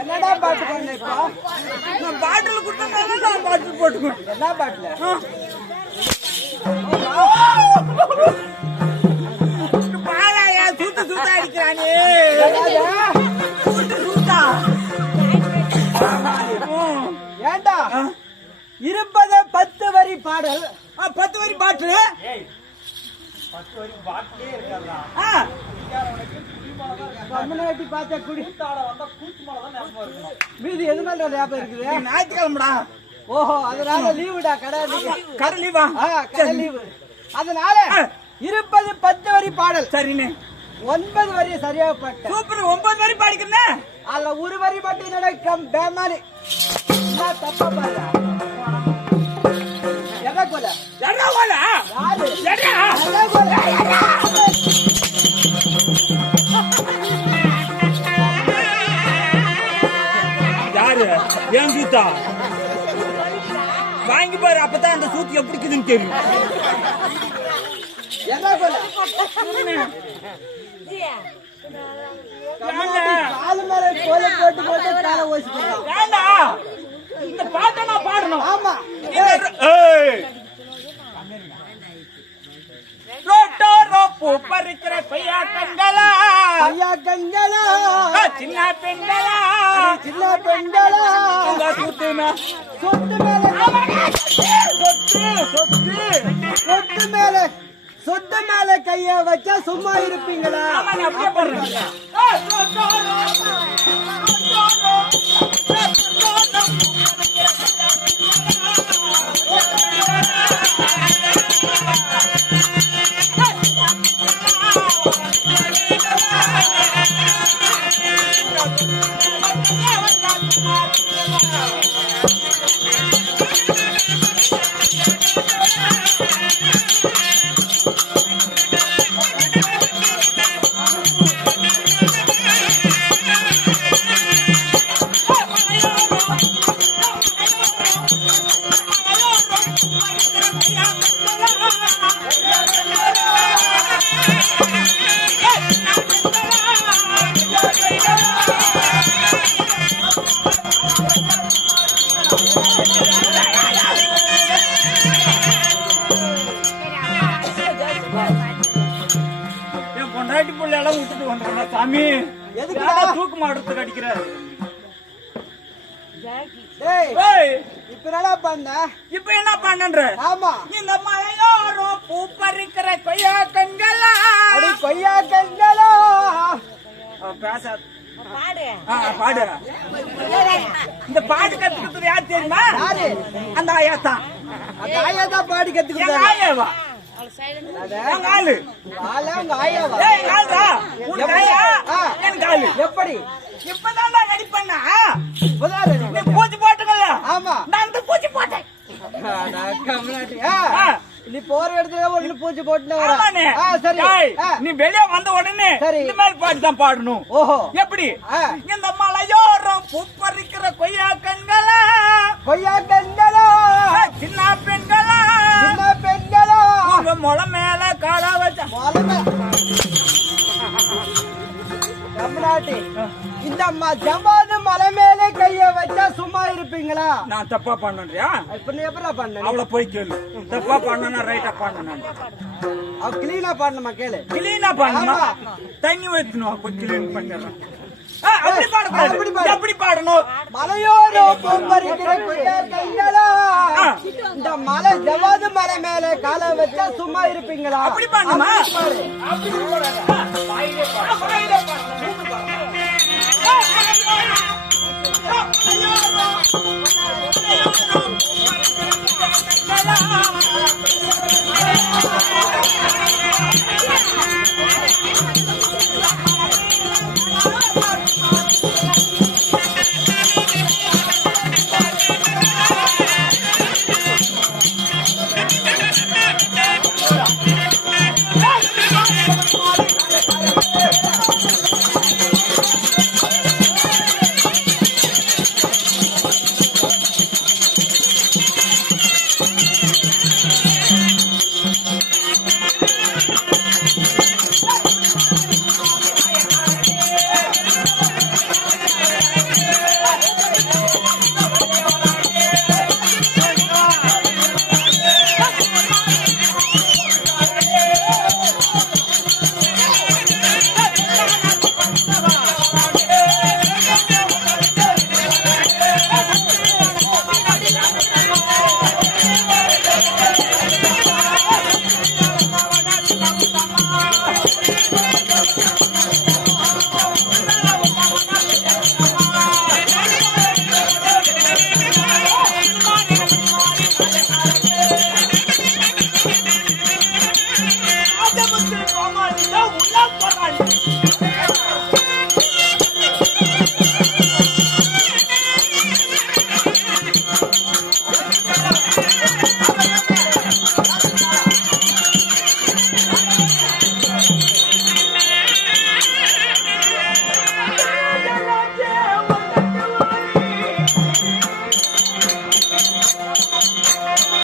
என்னடா பாட்டு பண்ணப்பா நான் பாட்டில் கொடுத்தா நான் பாட்டில் போட்டு கொடுத்தேன் என்ன பாட்டில் பாராயா சூத்து சூத்தா அடிக்கிறானே சூத்து சூத்தா ஏண்டா இருப்பத 10 வரி பாடல் 10 வரி பாட்டு 10 வரி பாட்டே இருக்கறதா கம்மனேட்டி பாத்தா குடித்தாட வந்தா கூச்சு மேல தான் ஞாபகம் இருக்கும் மீதி எது மேல ஞாபகம் இருக்குது ஞாயிற்றுக்கிழமைடா ஓஹோ அதனால லீவுடா கடை லீவா கடை லீவு அதனால இருப்பது 10 வரி பாடல் சரினே 9 வரி சரியா பாட்டு சூப்பர் 9 வரி பாடிக்கிறனே அல்ல ஒரு வரி மட்டும் நடக்கும் பேமாரி நான் தப்பா பாடுறா எடா கோல யாரு எடா கோல யாரு ஏன் சூத்தா வாங்கி பாரு அப்பதான் அந்த சூத்து எப்படி இருக்குதுன்னு தெரியும் எடா கோல காலு மேல கோல போட்டு போட்டு கால ஓசிக்கிறான் வேண்டா இந்த பாட்டை நான் பாடணும் ஆமா ரோட்டோ பறிக்கிற பையா கங்களா சின்ன பெண்களா உங்க சொத்து மேல கைய வச்சா சும்மா இருப்பீங்களா அப்படியே பொண்டாட்டி பிள்ளையெல்லாம் விட்டுட்டு வந்துடுறா சாமி. எதுக்கு தூக்கு மாடுறதுக்கு அடிக்கிறாரு? இப்ப என்ன பண்ண? இப்ப என்ன பண்ணன்ற? ஆமா, இந்த மலையோரோ பூ பறிக்கிற கொய்யா கண்களா, அடி கொய்யா கண்களா. பேச பாடு. இந்த பாட்டு கத்துக்கிறது யார் தெரியுமா? யாரு? அந்த ஆயா தான். அந்த ஆயா தான் பாடி கத்துக்கிட்டாங்க. ஆயாவா? எப்படி? இப்பதான் நடிப்பண்ணா பூச்சி போட்டுக்கல. ஆமா, நான் பூச்சி போட்டேன். நீ போற இடத்துல ஒண்ணு பூச்சி போட்டு சரி. நீ வெளியே வந்த உடனே இந்த மாதிரி பாட்டு தான் பாடணும். ஓஹோ, எப்படி? இந்த மலையோரம் பூ பறிக்கிற கொய்யா கண்களா, கொய்யா கண்களா, சின்ன பெண்களா, சின்ன பெண்களா, உங்க முளை மேல காடா வச்ச தமிழ்நாட்டு இந்த ஜம்பாது மலை மேலே கைய வச்சா சும்மா இருப்பீங்களா? நான் தப்பா பண்ணறியா? இப்ப நீ எப்படா பண்ண? அவளை போய் கேளு. தப்பா பண்ணனா ரைட்டா பண்ணனா? அவ கிளீனா பண்ணணுமா? கேளு. கிளீனா பண்ணணுமா? தண்ணி ஊத்தணும். அப்ப கிளீன் பண்ணிடுறேன். அப்படி பாடக்கூடாது. எப்படி பாடணும்? மலையோரோ பூ பறிக்கிற கொய்யா கண்களா, இந்த மலை ஜவாது மலை மேலே காலை வச்சா சும்மா இருப்பீங்களா? அப்படி பண்ணுமா? அப்படி